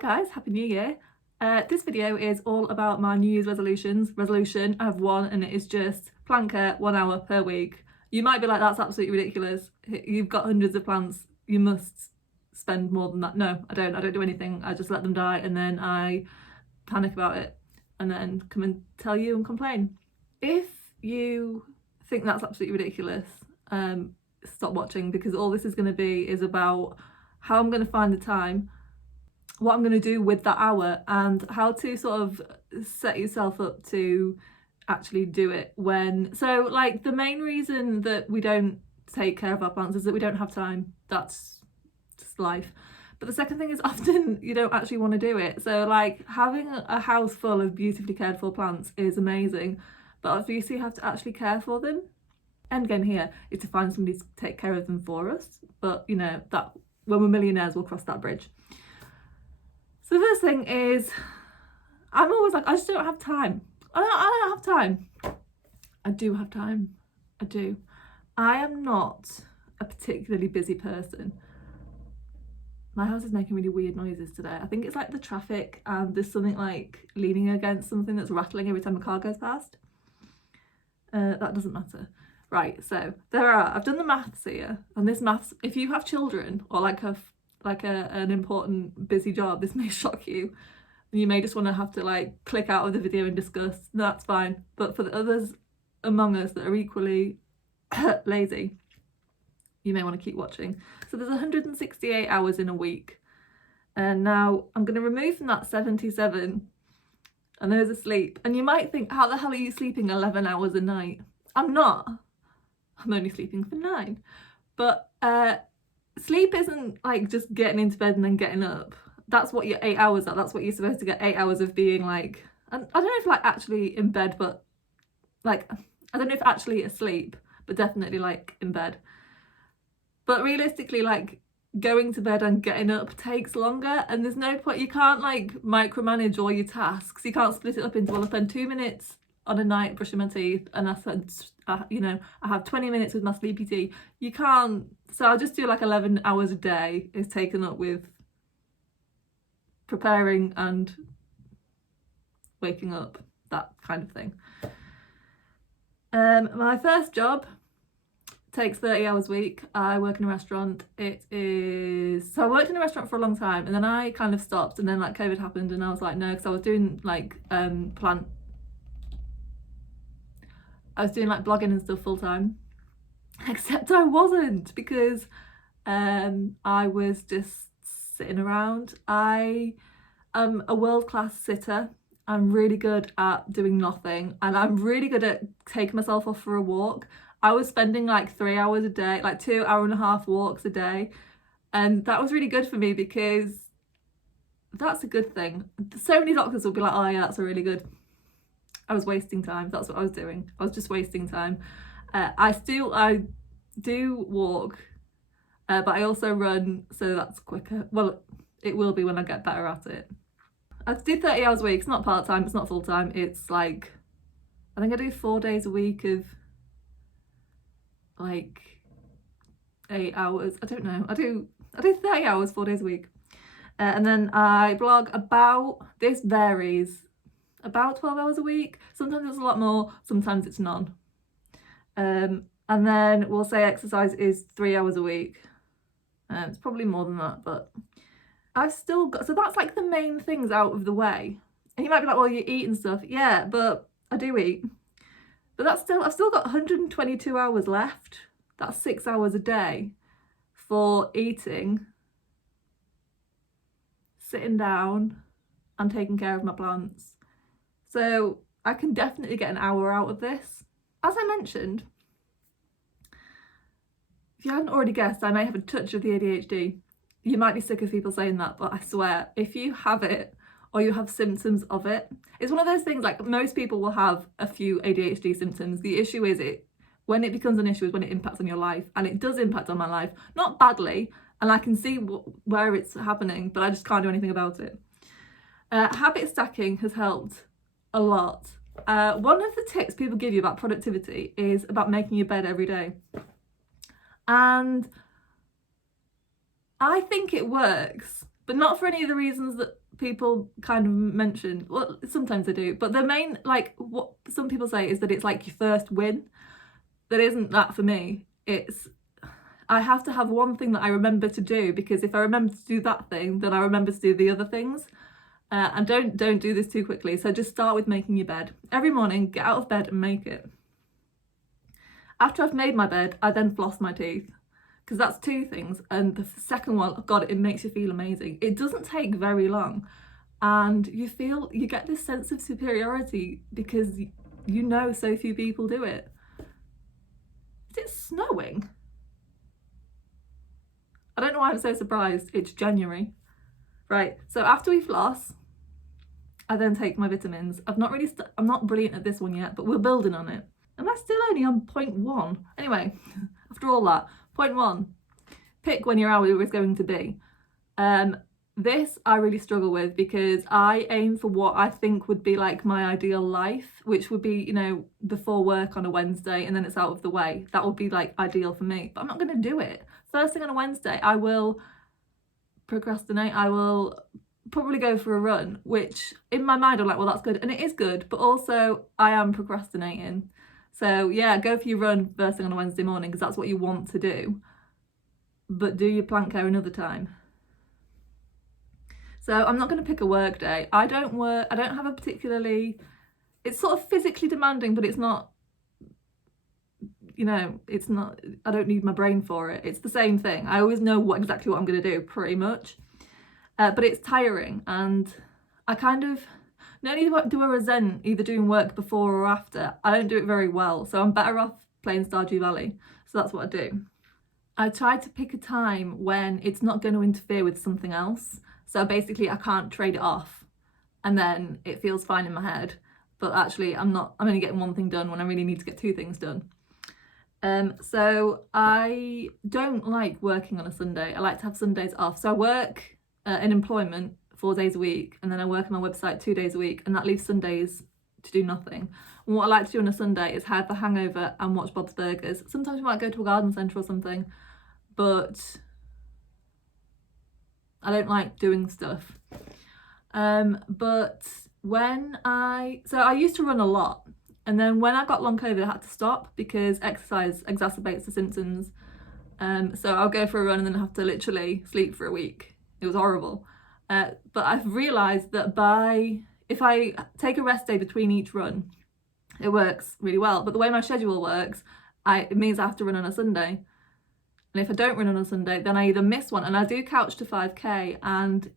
guys, Happy New Year. This video is all about my New Year's resolution. I have one and it is just plant care 1 hour per week. You might be like, that's absolutely ridiculous. You've got hundreds of plants, you must spend more than that. No, I don't do anything. I just let them die and then I panic about it and then come and tell you and complain. If you think that's absolutely ridiculous, stop watching, because all this is going to be is about how I'm going to find the time, what I'm going to do with that hour, and how to sort of set yourself up to actually do it when. So like the main reason that we don't take care of our plants is that we don't have time. That's just life. But the second thing is often you don't actually want to do it. So like having a house full of beautifully cared for plants is amazing, but obviously you have to actually care for them. End game here is to find somebody to take care of them for us. But you know, that when we're millionaires we'll cross that bridge. So the first thing is, I'm always like, I just don't have time. I don't have time. I do have time. I do. I am not a particularly busy person. My house is making really weird noises today. I think it's like the traffic and there's something like leaning against something that's rattling every time a car goes past. That doesn't matter. Right, so I've done the maths here, and this maths, if you have children or an important busy job, this may shock you and you may just want to have to like click out of the video and discuss. That's fine, but for the others among us that are equally lazy, you may want to keep watching. So there's 168 hours in a week, and now I'm going to remove from that 77 and those are sleep. And you might think, how the hell are you sleeping 11 hours a night? I'm not. I'm only sleeping for 9. But sleep isn't like just getting into bed and then getting up. That's what your 8 hours are. That's what you're supposed to get, 8 hours of being like, I don't know if like actually in bed, but like, I don't know if actually asleep, but definitely like in bed. But realistically, like going to bed and getting up takes longer, and there's no point, you can't like micromanage all your tasks. You can't split it up into, well, I spend 2 minutes on a night brushing my teeth and I spend, I have 20 minutes with my sleepy tea. You can't. So I'll just do like 11 hours a day is taken up with preparing and waking up, that kind of thing. My first job takes 30 hours a week. I work in a restaurant. So I worked in a restaurant for a long time and then I kind of stopped, and then like COVID happened and I was like, no, because I was doing like blogging and stuff full time, except I wasn't, because I was just sitting around. I am a world-class sitter. I'm really good at doing nothing, and I'm really good at taking myself off for a walk. I was spending like 3 hours a day, like 2 hour-and-a-half walks a day, and that was really good for me because that's a good thing. So many doctors will be like, oh yeah, that's a really good. I was wasting time. That's what I was doing. I was just wasting time. I do walk, but I also run, so that's quicker. Well, it will be when I get better at it. I do 30 hours a week. It's not part-time, it's not full-time. It's like, I think I do 4 days a week of like 8 hours. I don't know. I do 30 hours, 4 days a week. And then I blog about, this varies, about 12 hours a week. Sometimes it's a lot more, sometimes it's none. And then we'll say exercise is 3 hours a week. It's probably more than that, but I've still got, so that's like the main things out of the way. And you might be like, well, you eat and stuff. Yeah, but I do eat. But I've still got 122 hours left. That's 6 hours a day for eating, sitting down and taking care of my plants. So I can definitely get an hour out of this. As I mentioned, if you hadn't already guessed, I may have a touch of the ADHD. You might be sick of people saying that, but I swear, if you have it or you have symptoms of it, it's one of those things, like most people will have a few ADHD symptoms. The issue is when it becomes an issue is when it impacts on your life, and it does impact on my life, not badly, and I can see where it's happening, but I just can't do anything about it. Habit stacking has helped a lot. One of the tips people give you about productivity is about making your bed every day. And I think it works, but not for any of the reasons that people kind of mention. Well, sometimes they do, but the main, like, what some people say is that it's like your first win. That isn't that for me. It's, I have to have one thing that I remember to do, because if I remember to do that thing, then I remember to do the other things. And don't do this too quickly. So just start with making your bed. Every morning, get out of bed and make it. After I've made my bed, I then floss my teeth, because that's two things. And the second one, oh God, it makes you feel amazing. It doesn't take very long, and you get this sense of superiority because you know so few people do it. Is it snowing? I don't know why I'm so surprised. It's January. Right, so after we floss, I then take my vitamins. I'm not brilliant at this one yet, but we're building on it. Am I still only on 0.1? Anyway, after all that, 0.1, pick when your hour is going to be. This I really struggle with, because I aim for what I think would be like my ideal life, which would be, you know, before work on a Wednesday, and then it's out of the way. That would be like ideal for me, but I'm not going to do it. First thing on a Wednesday, I will procrastinate. I will probably go for a run, which in my mind I'm like, well, that's good, and it is good, but also I am procrastinating. So yeah, go for your run first thing on a Wednesday morning, because that's what you want to do, but do your plant care another time. So I'm not going to pick a work day. I don't have a particularly, it's sort of physically demanding, but it's not, you know, it's not, I don't need my brain for it. It's the same thing. I always know exactly what I'm going to do, pretty much. But it's tiring, and I kind of, not only do I resent either doing work before or after, I don't do it very well. So I'm better off playing Stardew Valley. So that's what I do. I try to pick a time when it's not going to interfere with something else. So basically I can't trade it off, and then it feels fine in my head, but actually I'm only getting one thing done when I really need to get two things done. So I don't like working on a Sunday. I like to have Sundays off. So I work in employment 4 days a week, and then I work on my website 2 days a week, and that leaves Sundays to do nothing. And what I like to do on a Sunday is have the hangover and watch Bob's Burgers. Sometimes we might go to a garden centre or something, but I don't like doing stuff. But when I used to run a lot, and then when I got long COVID I had to stop because exercise exacerbates the symptoms. So I'll go for a run and then have to literally sleep for a week. It was horrible. But I've realised that if I take a rest day between each run, it works really well. But the way my schedule works, it means I have to run on a Sunday. And if I don't run on a Sunday, then I either miss one, and I do couch to 5k, and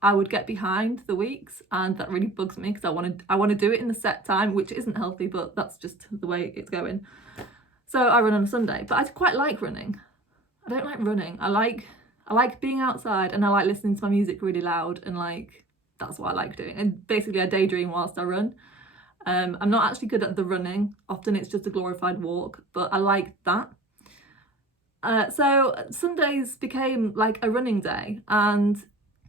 I would get behind the weeks, and that really bugs me because I want to do it in the set time, which isn't healthy, but that's just the way it's going. So I run on a Sunday, but I quite like running. I don't like running. I like being outside, and I like listening to my music really loud, and like that's what I like doing. And basically I daydream whilst I run. I'm not actually good at the running. Often it's just a glorified walk, but I like that. So Sundays became like a running day, and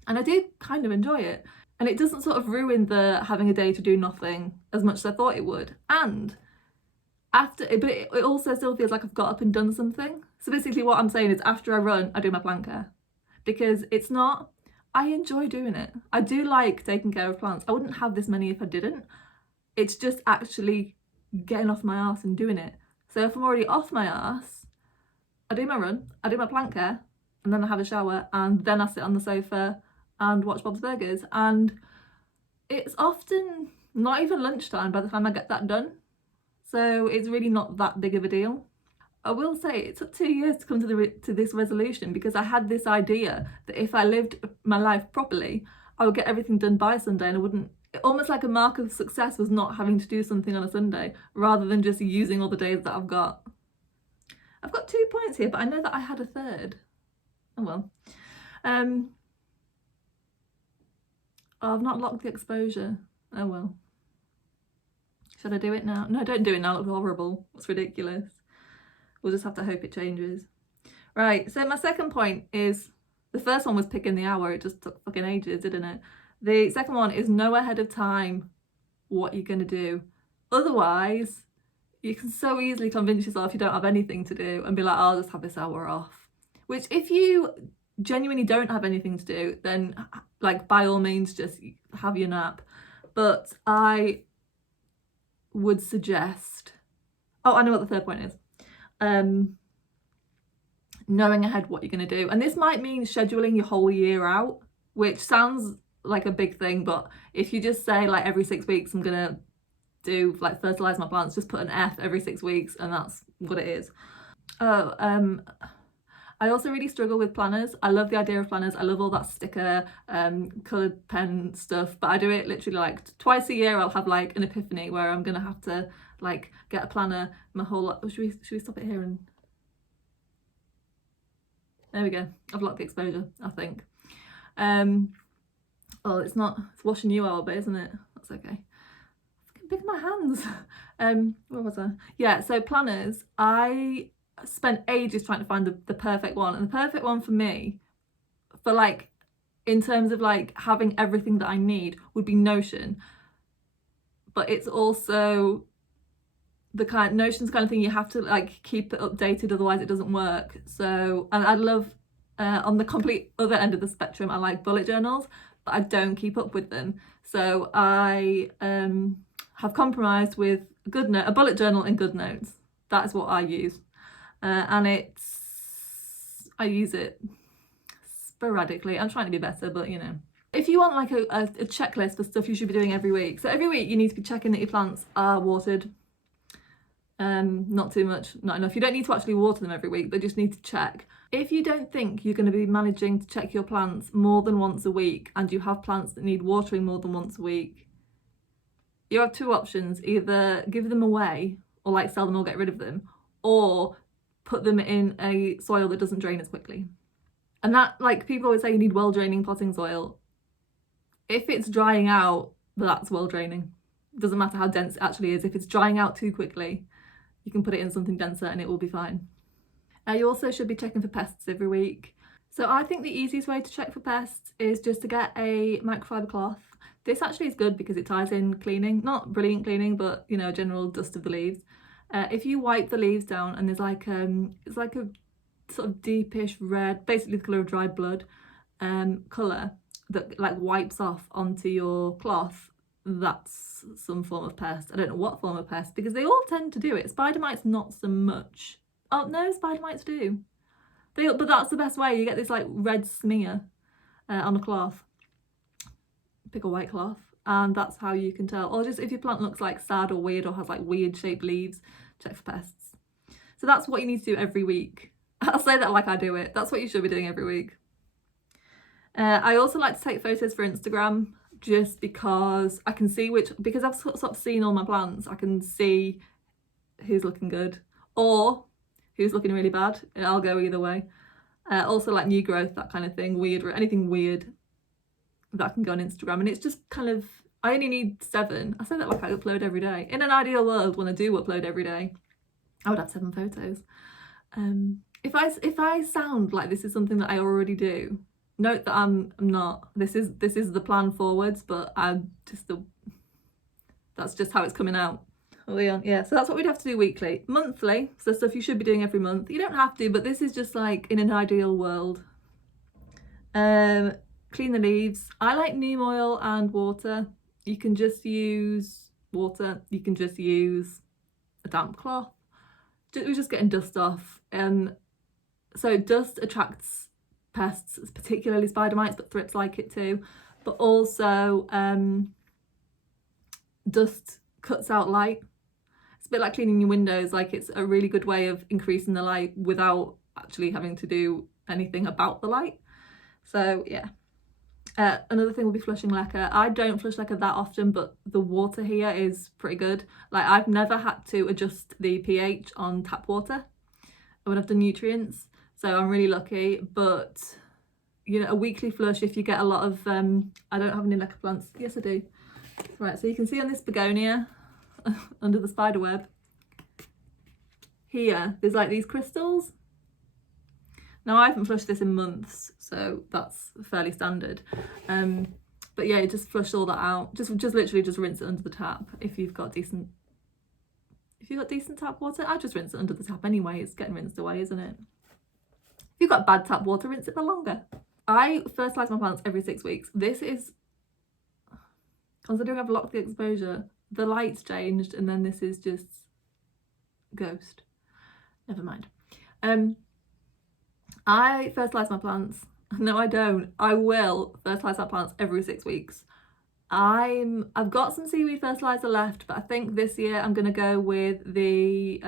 I do kind of enjoy it, and it doesn't sort of ruin the having a day to do nothing as much as I thought it would. And but it also still feels like I've got up and done something. So basically what I'm saying is, after I run, I do my plant care, because I enjoy doing it. I do like taking care of plants. I wouldn't have this many if I didn't. It's just actually getting off my arse and doing it. So if I'm already off my arse, I do my run, I do my plant care, and then I have a shower, and then I sit on the sofa and watch Bob's Burgers. And it's often not even lunchtime by the time I get that done. So it's really not that big of a deal. I will say it took 2 years to come to this resolution, because I had this idea that if I lived my life properly, I would get everything done by Sunday, and I wouldn't, almost like a mark of success was not having to do something on a Sunday, rather than just using all the days that I've got. I've got 2 points here, but I know that I had a third. Oh well. I've not locked the exposure. Oh well. Should I do it now? No, don't do it now. It looks horrible. It's ridiculous. We'll just have to hope it changes. Right, so my second point is, the first one was picking the hour. It just took fucking ages, didn't it? The second one is know ahead of time what you're going to do. Otherwise, you can so easily convince yourself you don't have anything to do and be like, I'll just have this hour off. Which, if you genuinely don't have anything to do, then like by all means just have your nap. But I would suggest, oh, I know what the third point is. Knowing ahead what you're going to do. And this might mean scheduling your whole year out, which sounds like a big thing, but if you just say like every 6 weeks I'm going to do like fertilise my plants, just put an F every 6 weeks and that's what it is. I also really struggle with planners. I love the idea of planners. I love all that sticker, coloured pen stuff, but I do it literally like twice a year. I'll have like an epiphany where I'm gonna have to like get a planner my whole life. Oh, should we stop it here? And there we go. I've locked the exposure, I think. Oh, it's washing you out a bit, isn't it? That's okay. It's big in my hands. Where was I? Yeah, so planners, I spent ages trying to find the perfect one, and the perfect one for me, for like in terms of like having everything that I need, would be Notion. But it's also Notion's kind of thing you have to like keep it updated, otherwise it doesn't work. So, and I'd love on the complete other end of the spectrum, I like bullet journals, but I don't keep up with them. So I have compromised with a bullet journal in GoodNotes. That is what I use. And I use it sporadically. I'm trying to be better, but you know. If you want like a checklist for stuff you should be doing every week, so every week you need to be checking that your plants are watered. Not too much, not enough. You don't need to actually water them every week, but just need to check. If you don't think you're going to be managing to check your plants more than once a week, and you have plants that need watering more than once a week, you have two options: either give them away or like sell them or get rid of them, or put them in a soil that doesn't drain as quickly. And that, like, people always say you need well draining potting soil. If it's drying out, that's well draining. It doesn't matter how dense it actually is. If it's drying out too quickly, you can put it in something denser and it will be fine. You also should be checking for pests every week. So I think the easiest way to check for pests is just to get a microfiber cloth. This actually is good because it ties in cleaning, not brilliant cleaning, but you know, general dust of the leaves. If you wipe the leaves down and there's like it's like a sort of deepish red, basically the colour of dried blood, colour that like wipes off onto your cloth, that's some form of pest. I don't know what form of pest, because they all tend to do it. Spider mites not so much. Oh no, spider mites do. But that's the best way. You get this like red smear on a cloth. Pick a white cloth, and that's how you can tell. Or just if your plant looks like sad or weird or has like weird shaped leaves, check for pests. So that's what you need to do every week. I'll say that like I do it. That's what you should be doing every week. I also like to take photos for Instagram, just because I can see because I've sort of seen all my plants, I can see who's looking good or who's looking really bad. I'll go either way. Also like new growth, that kind of thing, anything weird that can go on Instagram. And it's just kind of, I only need 7. I say that like I upload every day. In an ideal world, when I do upload every day, I would have 7 photos. If I sound like this is something that I already do, note that I'm not. This is the plan forwards, but that's just how it's coming out. Yeah, so that's what we'd have to do weekly. Monthly, so stuff you should be doing every month. You don't have to, but this is just like in an ideal world. Clean the leaves. I like neem oil and water. You can just use water. You can just use a damp cloth. We're just getting dust off. So dust attracts pests, particularly spider mites, but thrips like it too. But also dust cuts out light. It's a bit like cleaning your windows. Like, it's a really good way of increasing the light without actually having to do anything about the light. So yeah. Another thing will be flushing leca. I don't flush leca that often, but the water here is pretty good. Like, I've never had to adjust the pH on tap water when I've done nutrients, so I'm really lucky. But you know, a weekly flush, if you get a lot of I don't have any leca plants. Yes, I do. Right, so you can see on this begonia under the spider web here, there's like these crystals. Now, I haven't flushed this in months, so that's fairly standard. But yeah, just flush all that out. Just literally just rinse it under the tap if you've got decent tap water. I just rinse it under the tap anyway. It's getting rinsed away, isn't it? If you've got bad tap water, rinse it for longer. I fertilise my plants every 6 weeks. This is, considering I've locked the exposure, the light's changed, and then this is just ghost. Never mind. I fertilise my plants. No, I don't. I will fertilise my plants every 6 weeks. I've got some seaweed fertiliser left, but I think this year I'm going to go with the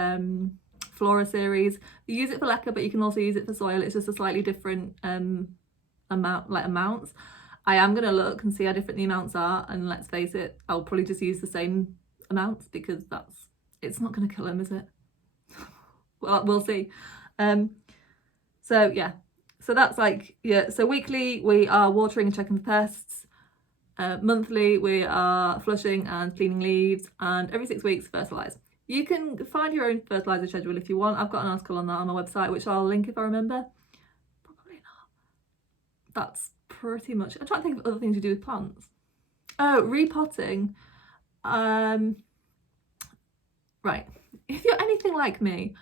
Flora series. You use it for leca, but you can also use it for soil. It's just a slightly different amounts. I am going to look and see how different the amounts are, and let's face it, I'll probably just use the same amounts because it's not going to kill them, is it? Well, we'll see. So yeah, so that's like, yeah, so weekly we are watering and checking for pests. Monthly we are flushing and cleaning leaves, and every 6 weeks fertilise. You can find your own fertiliser schedule if you want. I've got an article on that on my website, which I'll link if I remember. Probably not. That's pretty much, I'm trying to think of other things to do with plants. Oh, repotting. Right, if you're anything like me,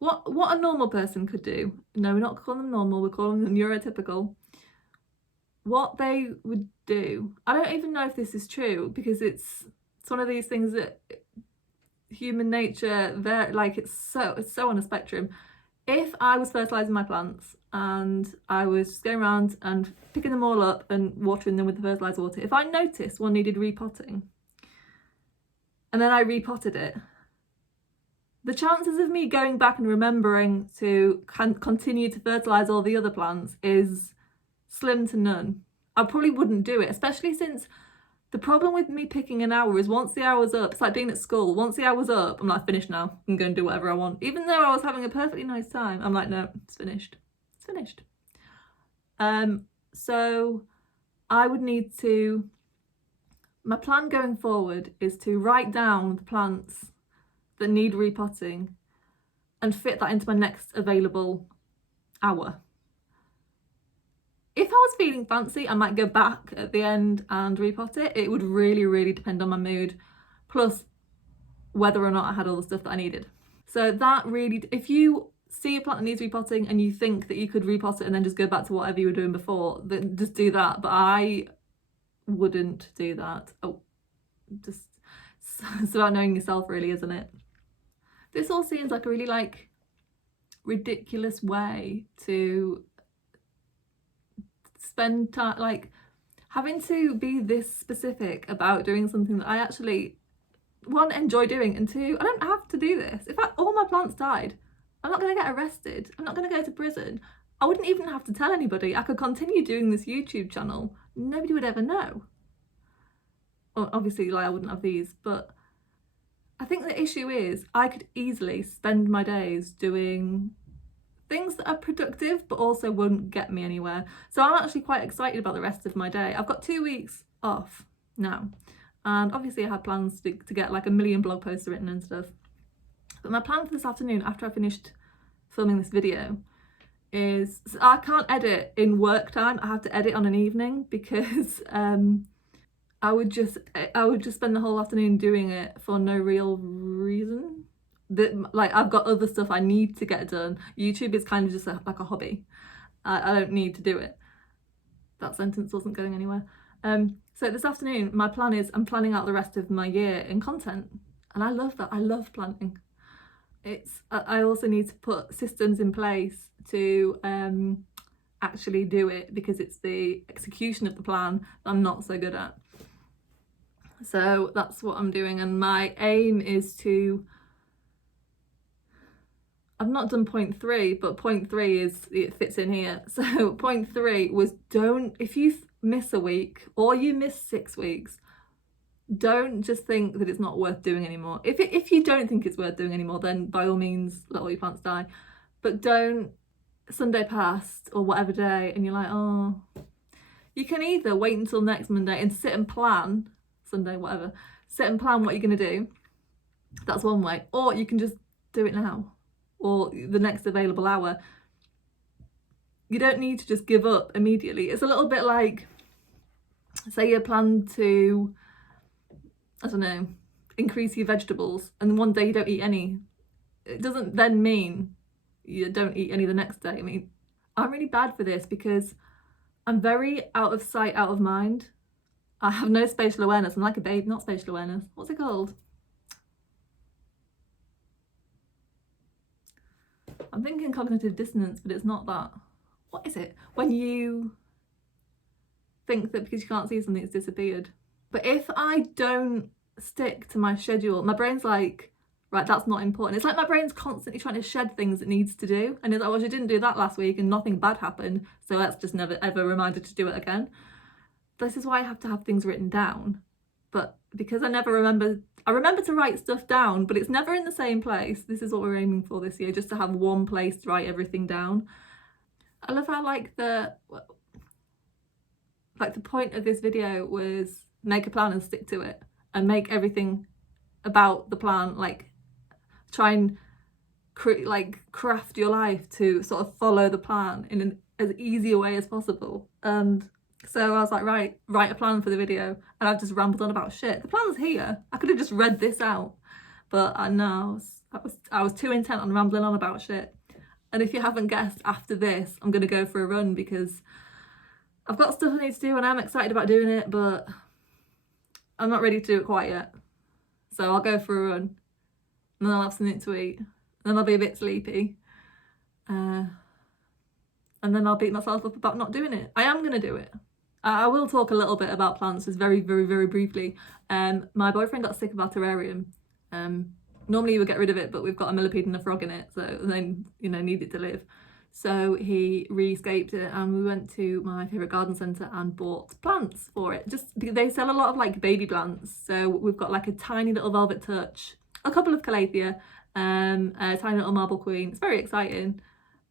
what a normal person could do, no, we're not calling them normal, we're calling them neurotypical. What they would do, I don't even know if this is true, because it's one of these things that human nature, it's so on a spectrum. If I was fertilising my plants and I was just going around and picking them all up and watering them with the fertiliser water, if I noticed one needed repotting and then I repotted it, the chances of me going back and remembering to continue to fertilise all the other plants is slim to none. I probably wouldn't do it, especially since the problem with me picking an hour is once the hour's up, it's like being at school. Once the hour's up, I'm like, finished now. I'm going to do whatever I want. Even though I was having a perfectly nice time, I'm like, no, it's finished. It's finished. So I would need to, my plan going forward is to write down the plants that need repotting and fit that into my next available hour. If I was feeling fancy, I might go back at the end and repot it. It would really, really depend on my mood, plus whether or not I had all the stuff that I needed. So that really, if you see a plant that needs repotting and you think that you could repot it and then just go back to whatever you were doing before, then just do that. But I wouldn't do that. Oh, just, it's about knowing yourself really, isn't it? This all seems like a really ridiculous way to spend time, having to be this specific about doing something that I actually, one, enjoy doing, and two, I don't have to do this. If all my plants died, I'm not going to get arrested. I'm not going to go to prison. I wouldn't even have to tell anybody. I could continue doing this YouTube channel. Nobody would ever know. Well, obviously, I wouldn't have these, but I think the issue is I could easily spend my days doing things that are productive but also won't get me anywhere. So I'm actually quite excited about the rest of my day. I've got 2 weeks off now, and obviously I had plans to get like 1 million blog posts written and stuff. But my plan for this afternoon, after I finished filming this video, is I can't edit in work time. I have to edit on an evening because I would just spend the whole afternoon doing it for no real reason. I've got other stuff I need to get done. YouTube is kind of just like a hobby. I don't need to do it. That sentence wasn't going anywhere. So this afternoon, my plan is I'm planning out the rest of my year in content, and I love that. I love planning. I also need to put systems in place to actually do it, because it's the execution of the plan that I'm not so good at. So that's what I'm doing, and my aim is to, I've not done point 3, but point 3 it fits in here. So point 3 was, if you miss a week or you miss 6 weeks, don't just think that it's not worth doing anymore. If you don't think it's worth doing anymore, then by all means let all your plants die. But don't Sunday passed or whatever day and you're like, oh, you can either wait until next Monday and sit and plan, Sunday, whatever, sit and plan what you're going to do. That's one way. Or you can just do it now, or the next available hour. You don't need to just give up immediately. It's a little bit like, say you plan to, I don't know, increase your vegetables, and one day you don't eat any. It doesn't then mean you don't eat any the next day. I mean, I'm really bad for this because I'm very out of sight, out of mind. I have no spatial awareness. I'm like a babe, not spatial awareness. What's it called? I'm thinking cognitive dissonance, but it's not that. What is it? When you think that because you can't see something, it's disappeared. But if I don't stick to my schedule, my brain's like, right, that's not important. It's like my brain's constantly trying to shed things it needs to do. And it's like, well, she didn't do that last week and nothing bad happened, so let's just never ever remind her to do it again. This is why I have to have things written down. But because I remember to write stuff down, but it's never in the same place. This is what we're aiming for this year, just to have one place to write everything down. I love how like the point of this video was make a plan and stick to it, and make everything about the plan, like try and craft your life to sort of follow the plan in as easy a way as possible. And so I was like, right, write a plan for the video, and I've just rambled on about shit. The plan's here. I could have just read this out, but I was too intent on rambling on about shit. And if you haven't guessed, after this I'm gonna go for a run because I've got stuff I need to do and I'm excited about doing it, but I'm not ready to do it quite yet. So I'll go for a run, and then I'll have something to eat, and then I'll be a bit sleepy, and then I'll beat myself up about not doing it. I am gonna do it. I will talk a little bit about plants, just very, very, very briefly. My boyfriend got sick of our terrarium. Normally you would get rid of it, but we've got a millipede and a frog in it, so then, you know, need it to live. So he re-scaped it, and we went to my favourite garden centre and bought plants for it. Just they sell a lot of like baby plants. So we've got like a tiny little velvet touch, a couple of calathea, a tiny little marble queen. It's very exciting.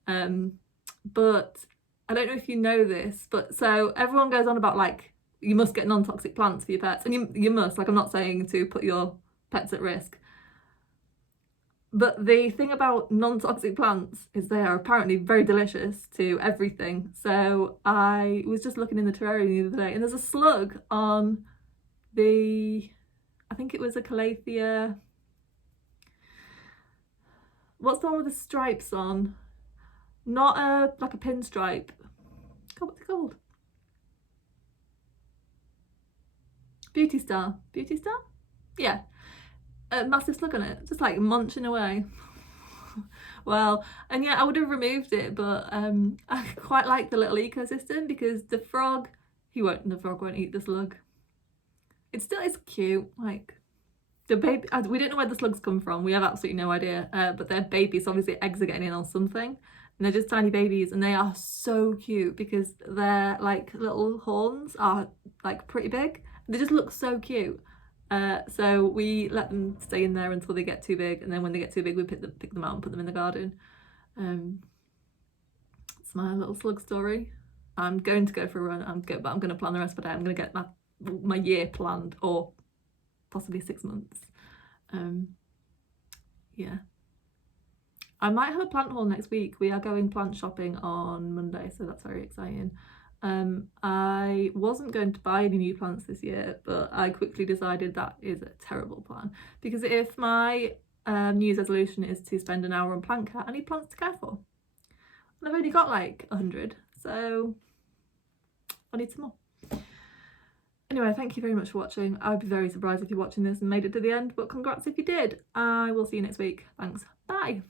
But I don't know if you know this, but so everyone goes on about like you must get non-toxic plants for your pets, and you must, like, I'm not saying to put your pets at risk. But the thing about non-toxic plants is they are apparently very delicious to everything. So I was just looking in the terrarium the other day, and there's a slug on the, I think it was a calathea. What's the one with the stripes on? Not like a pinstripe. God, what's it called? Beauty Star. Beauty Star? Yeah. A massive slug on it, just like munching away. Well, and yeah, I would have removed it, but I quite like the little ecosystem because the frog won't eat the slug. It's cute, like the baby. We don't know where the slugs come from. We have absolutely no idea. But they're babies, so obviously eggs are getting in on something, and they're just tiny babies, and they are so cute because their like little horns are like pretty big. They just look so cute. So we let them stay in there until they get too big, and then when they get too big we pick them out and put them in the garden. It's my little slug story. I'm going to go for a run, but I'm going to plan the rest of the day. I'm going to get my year planned, or possibly 6 months. Yeah, I might have a plant haul next week. We are going plant shopping on Monday, so that's very exciting. I wasn't going to buy any new plants this year, but I quickly decided that is a terrible plan, because if my New Year's resolution is to spend an hour on plant care, I need plants to care for, and I've only got like 100, so I need some more. Anyway, thank you very much for watching. I'd be very surprised if you're watching this and made it to the end, but congrats if you did. I will see you next week. Thanks. Bye.